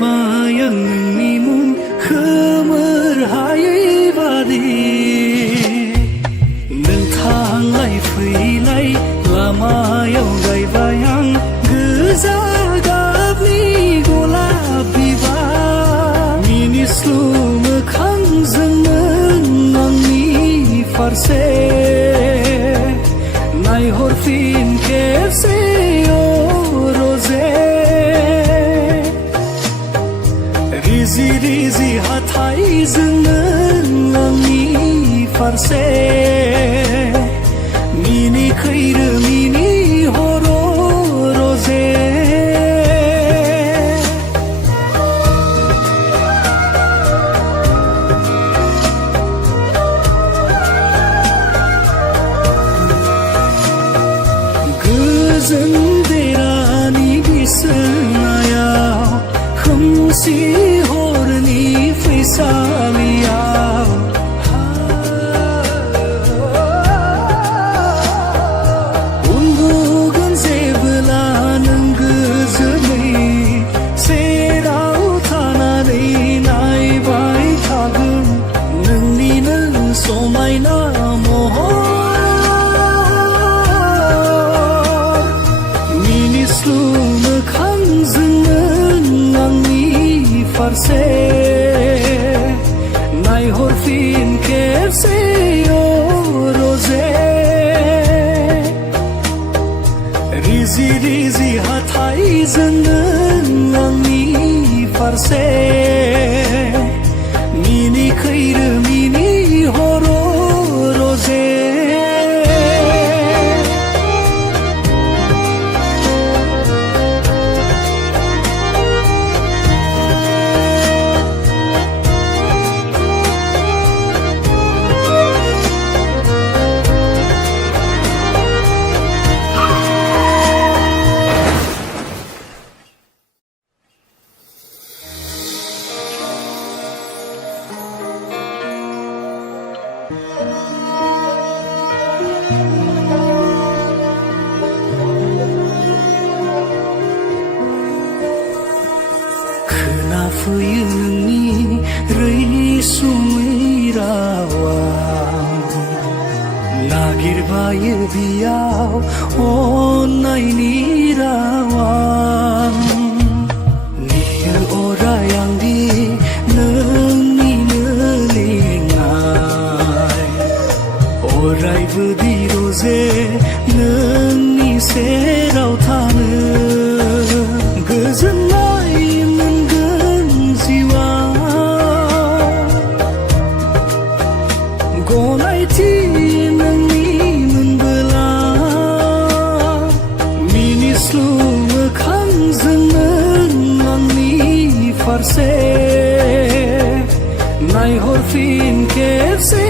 नागिरबाय आं नोंनि मुं खोमोर हायै बादि नों थांलाय फैलाय लामायाव गायबाय आं गोजा गाबनि गलाब बिबार मिनिस्लु मोखांजों नों आंनि फारसे नायहरफिन खेबसे रजे रिजि रिजि हाथाइजों नों आंनि फारसे मिनिखैरो मिनिहर रजे गोजोन देरानि बिसनायाव खोमसि हरनि फैसालियाव उन्दुगोन जेबोला नों गोजोनै सेराव थानानै नायबाय थागोन नोंनिनो समायना महर मिनिस्लु मोखांजों नों आंनि फारसे नायहरफिन खेबसे रजे रिजि रिजि हाथाइजों नों आंनि फारसे मिनिखैरो मिनिहर रजे खोनाफैयो नोंनि रैसुमै रावा नागिरबायो बियाव अननायनि रावा नेयो अराय आंदि नोंनिनो लिंनाय अरायबो दिरजे नोंनि सेराव थानो गोजोननाय मोनगोन जिउआ गनायथि नोंनि मोनबोला मिनिस्लु मोखांजों नों आंनि फारसे नायहरफिन खेबसे